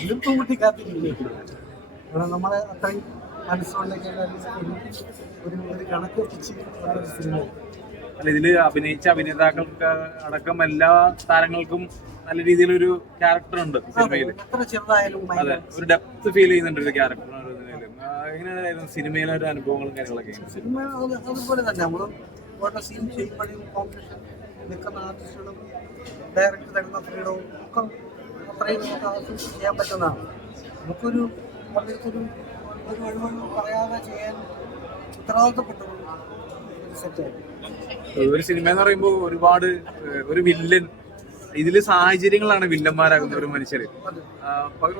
കുട്ടി കാത്തിരിക്കുന്നു കാരണം നമ്മളെ അത്രയും മനസ്സുകൊണ്ടൊക്കെ ഒരു ഒരു കണക്ക് വെച്ച് ഒരു സിനിമ അല്ല ഇതിൽ അഭിനയിച്ച അഭിനേതാക്കൾക്ക് അടക്കം എല്ലാ താരങ്ങൾക്കും നല്ല രീതിയിലൊരു ക്യാരക്ടർ ഉണ്ട് സിനിമയിൽ അതെ ഒരു ഡെപ്ത് ഫീൽ ചെയ്യുന്നുണ്ട് ഒരു ക്യാരക്ടർ എങ്ങനെയായിരുന്നു സിനിമയിലെ ഒരു അനുഭവങ്ങളും കാര്യങ്ങളൊക്കെ? സിനിമ അത് അതുപോലെ തന്നെ നമ്മൾ ഓരോ സീൻ ചെയ്യുമ്പോഴും കോമ്പറ്റീഷൻ നിൽക്കുന്ന ആർട്ടിസ്റ്റുകളും ഡയറക്ടർ തരുന്ന ഫ്രീഡവും ഒക്കെ നമുക്ക് ആസ്വദിച്ച് ചെയ്യാൻ പറ്റുന്നതാണ് നമുക്കൊരു പലർക്കൊരു ഒരു കഴിവ് പറയാതെ ചെയ്യാൻ ഉത്തരവാദിത്തപ്പെട്ടു ഒരു സിനിമ എന്ന് പറയുമ്പോൾ ഒരുപാട് ഒരു വില്ലൻ ഇതിൽ സാഹചര്യങ്ങളാണ് വില്ലന്മാരാകുന്ന ഒരു മനുഷ്യര്.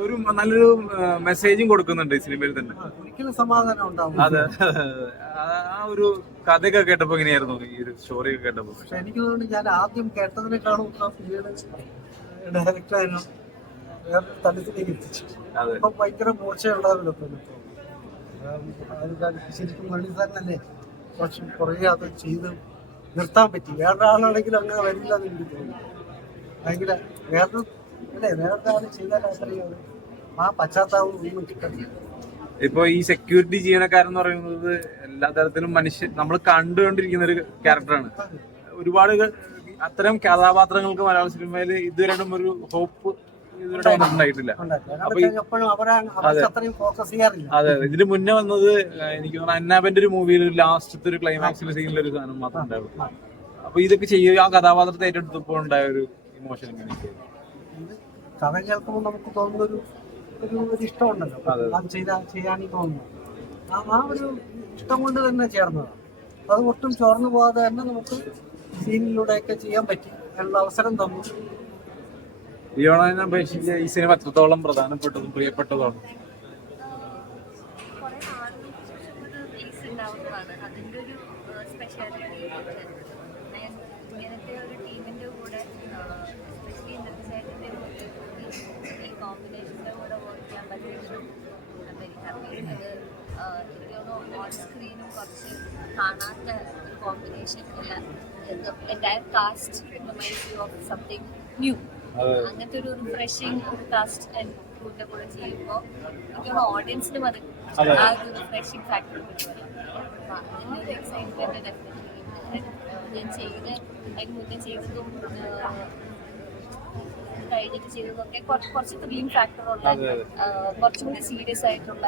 ഒരു നല്ലൊരു മെസ്സേജും കൊടുക്കുന്നുണ്ട് ഈ സിനിമയിൽ തന്നെ. ഒരിക്കലും സമാധാനം ഉണ്ടാവും അതെ. ആ ഒരു കഥയൊക്കെ കേട്ടപ്പോ എങ്ങനെയായിരുന്നു ഈ ഒരു സ്റ്റോറിയൊക്കെ കേട്ടപ്പോ? എനിക്ക് തോന്നുന്നു ഞാൻ ആദ്യം കേട്ടതിനേക്കാളും ഡയറക്ടറായിരുന്നു വേറെ തലത്തിലേക്ക് എത്തിച്ചു. അപ്പൊ ഇപ്പൊ. ഭയങ്കര മോശമുണ്ടാവില്ല ശരിക്കും മള്ളി സാറിനല്ലേ കുറച്ച് കുറേ അത് ചെയ്ത് നിർത്താൻ പറ്റി. വേറൊരാളാണെങ്കിൽ അങ്ങനെ വരില്ല എന്ന് എനിക്ക് തോന്നുന്നു. ഭയങ്കര വേറൊരു അല്ലേ വേറൊരാൾ ചെയ്താൽ അത്രയും അത് ആ പശ്ചാത്താപം ഒന്നും കിട്ടത്തില്ല. ഇപ്പൊ ഈ സെക്യൂരിറ്റി ജീവനക്കാരൻ എന്ന് പറയുന്നത് എല്ലാ തരത്തിലും മനുഷ്യൻ നമ്മൾ കണ്ടുകൊണ്ടിരിക്കുന്ന ഒരു ക്യാരക്ടറാണ് ഒരുപാട് അത്തരം കഥാപാത്രങ്ങൾക്ക് മലയാള സിനിമയിൽ ഇതുവരെയും ഒരു ഹോപ്പ് ഇതുവരെ ചെയ്യാറില്ല. അതെ. ഇതിന് മുന്നേ വന്നത് എനിക്ക് തോന്നുന്നു അന്നാബന്റെ ഒരു മൂവിയിൽ ലാസ്റ്റത്തെ ഒരു ക്ലൈമാക്സിൽ സീനിലെ ഒരു സാധനം മാത്രം ഉണ്ടായിരുന്നു അപ്പൊ ഇതൊക്കെ ചെയ്യുക ആ കഥാപാത്രത്തെ ഏറ്റെടുത്തപ്പോൾ ഉണ്ടായ ഒരു ഇമോഷൻ എനിക്ക് കഥ കേൾക്കുമ്പോൾ നമുക്ക് തോന്നുന്ന ഒരു ഒരു ഇഷ്ടമുണ്ടല്ലോ. അതെ. ചെയ്താ ചെയ്യാനീ തോന്നുന്നു. ആ ആ ഒരു ഇഷ്ടം കൊണ്ട് തന്നെ ചേർന്നതാണ്. അത് ഒട്ടും ചോർന്നു പോകാതെ തന്നെ നമുക്ക് സീനിലൂടെയൊക്കെ ചെയ്യാൻ പറ്റി അതിനുള്ള അവസരം തന്നു. ലിയോണനെ അപേക്ഷിച്ച് ഈ സിനിമ എത്രത്തോളം പ്രധാനപ്പെട്ടതും ഓൺ സ്ക്രീനും കുറച്ച് കാണാത്ത ഒരു കോമ്പിനേഷൻ അല്ല എന്റയർ കാസ്റ്റ് സംതിങ് ന്യൂ. അങ്ങനത്തെ ഒരു റിഫ്രഷിങ് കാസ്റ്റ് കൂടെ കൂടെ ചെയ്യുമ്പോൾ എനിക്ക് ഓഡിയൻസിനും അത്. ആ ഒരു റിഫ്രഷിങ് ഫാക്ടർ കിട്ടുമല്ലോ എക്സൈറ്റ്മെന്റ് ഡെഫിനറ്റ്ലി ഞാൻ ചെയ്ത് അതിന് മുന്നേ ചെയ്തതും കഴിഞ്ഞിട്ട് ചെയ്തതൊക്കെ കുറച്ച് കുറച്ച് ത്രില്ലിംഗ് ഫാക്ടറുള്ള. കുറച്ചും കൂടി സീരിയസ് ആയിട്ടുള്ള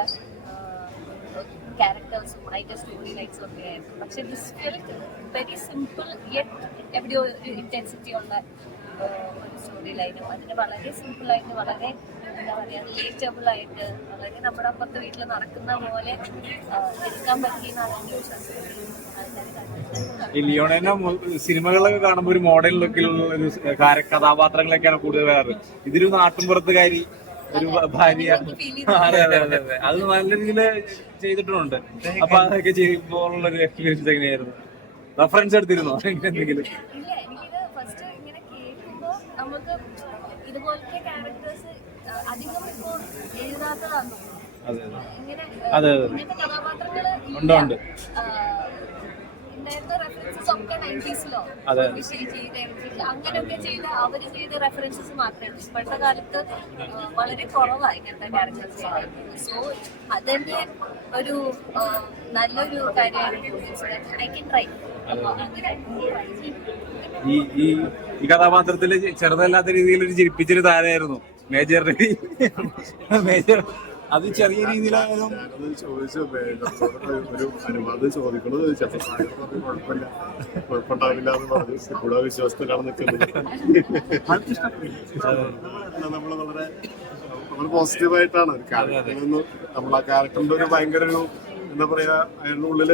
ക്യാരക്ടേഴ്സും അതിന്റെ സ്റ്റോറി ലൈൻസും ഒക്കെ ആയിരുന്നു പക്ഷെ this felt very simple yet എവിടെയോ ഇന്റൻസിറ്റി ഉള്ള ഒരു സ്റ്റോറി ലൈനും അതിന് വളരെ സിമ്പിളായിട്ട് വളരെ എന്താ പറയുക റിലേറ്റബിൾ ആയിട്ട് വളരെ നമ്മുടെ അപ്പുറത്തെ വീട്ടിൽ നടക്കുന്ന പോലെ എടുക്കാൻ പറ്റിയെന്നാണ് എന്റെ വിശ്വാസം ലിയോണേനെ സിനിമകളൊക്കെ കാണുമ്പോൾ ഒരു മോഡേൺ ലുക്കിലുള്ള ഒരു കഥാപാത്രങ്ങളൊക്കെയാണ് കൂടുതൽ വരാറ് ഇതൊരു നാട്ടിൻപുറത്തുകാരി ഒരു ഭാര്യ അതെ. അതെ അതെ അതെ അത് നല്ല രീതിയിൽ ചെയ്തിട്ടുണ്ട് അപ്പൊ അതൊക്കെ ചെയ്യുമ്പോഴുള്ളൊരു എക്സ്പീരിയൻസ് എങ്ങനെയായിരുന്നു? റെഫറൻസ് എടുത്തിരുന്നോ? എന്തെങ്കിലും ഇല്ല എനിക്കിത് ഫസ്റ്റ് ഇങ്ങനെ കേൾക്കുമ്പോൾ നമുക്ക് ഇതുപോലത്തെ ക്യാരക്ടേഴ്സ് അധികം ഇപ്പോൾ എഴുതാത്തതാന്ന് അതെ അതെ ഇങ്ങനെ അതെ, അതെ. ഇങ്ങനത്തെ കഥാപാത്രങ്ങൾ. ഉണ്ട്, ഉണ്ട്. ഉണ്ടായിരുന്ന റെഫറൻസസ് ഒക്കെ നയന്റീസിലോ അതെ. അങ്ങനെയൊക്കെ ചെയ്ത അവർ ചെയ്ത റെഫറൻസസ് മാത്രമേ ഇപ്പോഴത്തെ കാലത്ത് വളരെ കുറവാണ് ഇങ്ങനത്തെ ക്യാരക്ടേഴ്സ് സോ അതന്നെ ഒരു നല്ലൊരു കാര്യമാണ് ഐ കൻ ട്രൈ ഈ ഈ ഈ കഥാപാത്രത്തിൽ ചെറുതല്ലാത്ത രീതിയിൽ ഒരു ചിരിപ്പിച്ചൊരു താരമായിരുന്നു മേജർ മേജർ അത് ചെറിയ രീതിയിലായാലും ഞാനത് ചോദിച്ചു ഒരു അനുവാദം ചോദിക്കണത് ചോദിച്ചു. അപ്പൊ പറഞ്ഞു കുഴപ്പമില്ല. കുഴപ്പമുണ്ടാവില്ല എന്ന് പറഞ്ഞു. ഇവിടെ വിശ്വാസത്തിലാണ് നിൽക്കുന്നത്. നമ്മൾ വളരെ വളരെ പോസിറ്റീവായിട്ടാണ് ഒരു ക്യാരക്ടറിൽ നിന്ന് നമ്മൾ ആ ക്യാരക്ടറിന്റെ ഒരു ഭയങ്കര ഒരു എന്താ പറയാ അതിനുള്ളിൽ ഉള്ളിൽ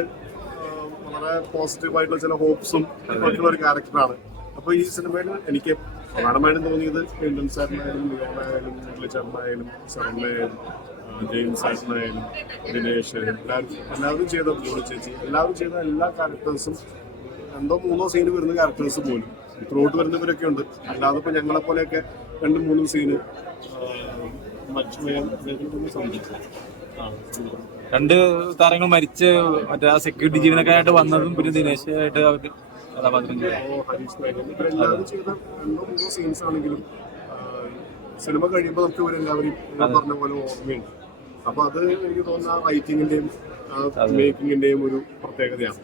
വളരെ പോസിറ്റീവായിട്ടുള്ള ചില ഹോപ്സും ഒരു ക്യാരക്ടറാണ് അപ്പൊ ഈ സിനിമയിൽ എനിക്ക് പ്രധാനമായിട്ടും തോന്നിയത് ഇന്ത്യൻ സാറിനായാലും ലിയോണായാലും ചേട്ടനായാലും ശർമ്മയായാലും ജെയിംസ് സാറിനായാലും ദിനേശ് എല്ലാവരും എല്ലാവരും ചെയ്ത ജോളി ചേച്ചി. എല്ലാവരും ചെയ്ത എല്ലാ ക്യാരക്ടേഴ്സും രണ്ടോ മൂന്നോ സീന് വരുന്ന ക്യാരക്ടേഴ്സ് പോലും. ത്രൂട്ട് വരുന്നവരൊക്കെ ഉണ്ട്. അല്ലാതെ ഇപ്പൊ ഞങ്ങളെ പോലെയൊക്കെ രണ്ടും മൂന്നും സീന് രണ്ട് താരങ്ങൾ മരിച്ച് മറ്റേ ആ സെക്യൂരിറ്റി ജീവനക്കാരായിട്ട് വന്നതും പിന്നെ ദിനേശ് ആയിട്ട് അവർ കഥാപാത്രം ചെയ്തു. സിനിമ കഴിയുമ്പോൾ നമുക്ക് ഇവരെല്ലാവരും പറഞ്ഞ പോലെ ഓർമ്മയുണ്ട്. അപ്പൊ അത് എനിക്ക് തോന്നുന്ന റൈറ്റിങ്ങിന്റെയും മേക്കിങ്ങിന്റെയും ഒരു പ്രത്യേകതയാണ്.